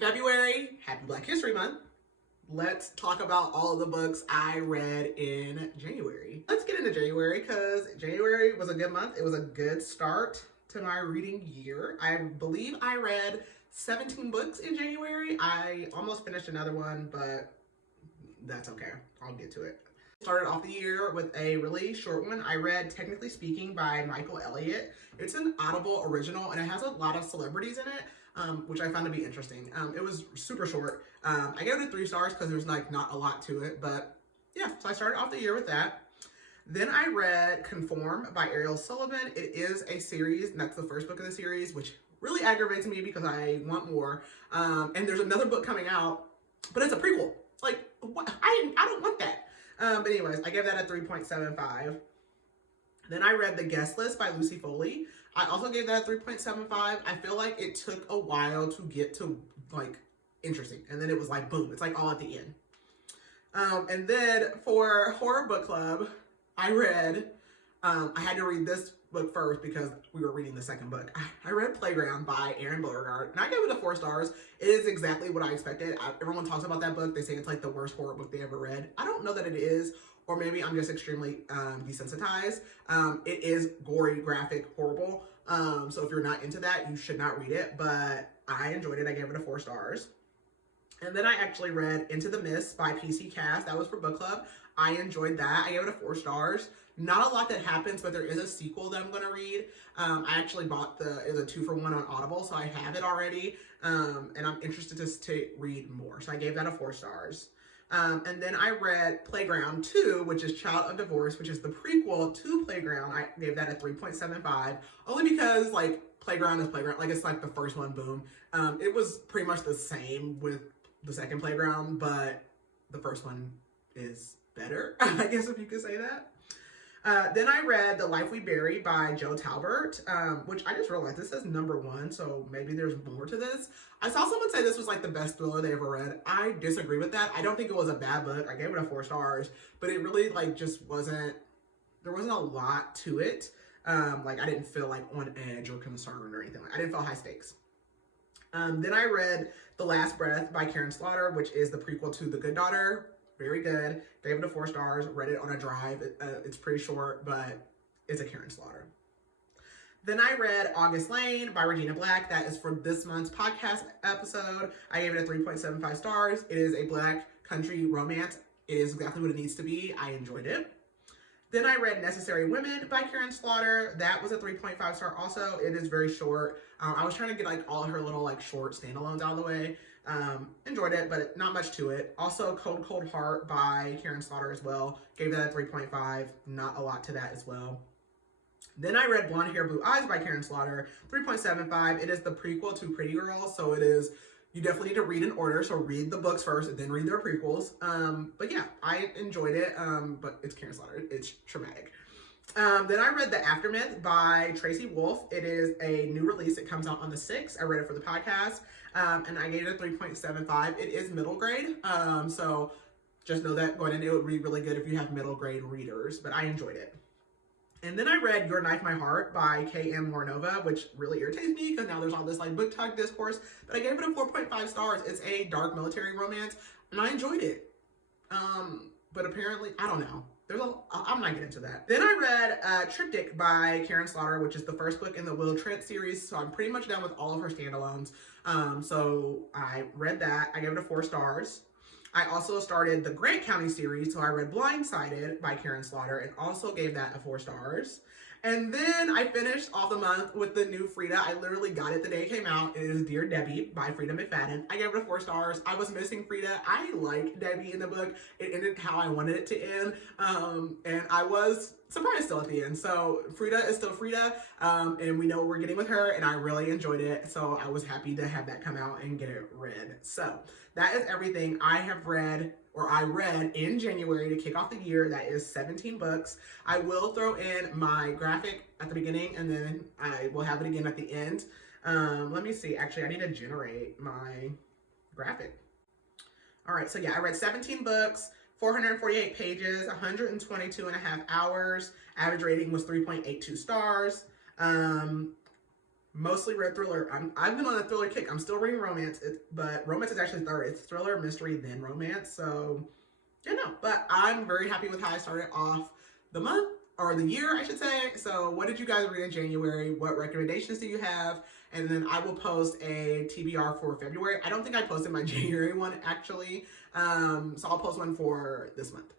February, happy Black History Month. Let's talk about all of the books I read in January. Let's get into January because January was a good month. It was a good start to my reading year. I believe I read 17 books in January. I almost finished another one, but that's okay. I'll get to it. Started off the year with a really short one. I read Technically Speaking by Michael Elliott. It's an Audible original and it has a lot of celebrities in it, which I found to be interesting. It was super short. I gave it 3 stars because there's like not a lot to it, but yeah, so I started off the year with that. Then I read Conform by Ariel Sullivan. It is a series, and that's the first book of the series, which really aggravates me because I want more. And there's another book coming out, but it's a prequel. Like, what? I don't want that. But anyways, I gave that a 3.75. Then I read The Guest List by Lucy Foley. I also gave that a 3.75. I feel like it took a while to get to like interesting. And then it was like, boom, it's like all at the end. And then for Horror Book Club, I read, I had to read this book first because we were reading the second book. I read Playground by Erin Beauregard, and I gave it a 4 stars. It is exactly what I expected. Everyone talks about that book. They say it's like the worst horror book they ever read. I don't know that it is, or maybe I'm just extremely desensitized. It is gory, graphic, horrible. So if you're not into that, you should not read it, but I enjoyed it. I gave it a 4 stars. And then I actually read Into the Mist by PC Cast. That was for book club. I enjoyed that. I gave it a 4 stars. Not a lot that happens, but there is a sequel that I'm going to read. I actually bought it's a 2-for-1 on Audible, so I have it already. And I'm interested to read more. So I gave that a 4 stars. And then I read Playground 2, which is Child of Divorce, which is the prequel to Playground. I gave that a 3.75, only because like Playground is Playground. Like it's like the first one, boom. It was pretty much the same with the second Playground, but the first one is better, I guess if you could say that. Then I read The Life We Bury by Jo Talbert, which I just realized this is #1, so maybe there's more to this. I saw someone say this was like the best thriller they ever read. I disagree with that. I don't think it was a bad book. I gave it a 4 stars, but it really like just wasn't, there wasn't a lot to it. Like I didn't feel like on edge or concerned or anything. I didn't feel high stakes. Then I read The Last Breath by Karen Slaughter, which is the prequel to The Good Daughter. Very good. Gave it a 4 stars. Read it on a drive. It's pretty short, but it's a Karen Slaughter. Then I read August Lane by Regina Black. That is for this month's podcast episode. I gave it a 3.75 stars. It is a Black country romance. It is exactly what it needs to be. I enjoyed it. Then I read Necessary Women by Karen Slaughter. That was a 3.5 star also. It is very short. I was trying to get like all her little like short standalones out of the way. Enjoyed it, but not much to it. Also Cold Cold Heart by Karen Slaughter as well. Gave that a 3.5. Not a lot to that as well. Then I read Blonde Hair Blue Eyes by Karen Slaughter. 3.75. It is the prequel to Pretty Girls, so it is, you definitely need to read in order, so read the books first and then read their prequels. But yeah, I enjoyed it, but it's Karen Slaughter. It's traumatic. Then I read The Aftermath by Tracy Wolff. It is a new release. It comes out on the 6th. I read it for the podcast, and I gave it a 3.75. It is middle grade, so just know that going in, it would be really good if you have middle grade readers, but I enjoyed it. And then I read Your Knife, My Heart by K.M. Moronova, which really irritates me because now there's all this like book talk discourse, but I gave it a 4.5 stars. It's a dark military romance, and I enjoyed it. But apparently, I don't know. I'm not getting into that. Then I read Triptych by Karen Slaughter, which is the first book in the Will Trent series, so I'm pretty much done with all of her standalones. So I read that. I gave it a 4 stars. I also started the Grant County series, so I read Blindsided by Karen Slaughter and also gave that a 4 stars. And then I finished off the month with the new Frida. I literally got it the day it came out. It is Dear Debbie by Frida McFadden. I gave it a 4 stars. I was missing Frida. I like Debbie in the book. It ended how I wanted it to end. And I was surprised still at the end. So Frida is still Frida. And we know what we're getting with her. And I really enjoyed it. So I was happy to have that come out and get it read. So that is everything I have read, or I read in January to kick off the year. That is 17 books. I will throw in my graphic at the beginning and then I will have it again at the end. Let me see. Actually, I need to generate my graphic. All right. So yeah, I read 17 books, 448 pages, 122.5 hours. Average rating was 3.82 stars. mostly read thriller. I've been on a thriller kick. I'm still reading romance, but romance is actually third. It's thriller, mystery, then romance. So, yeah, no. But I'm very happy with how I started off the month, or the year, I should say. So, what did you guys read in January? What recommendations do you have? And then I will post a TBR for February. I don't think I posted my January one, actually. So, I'll post one for this month.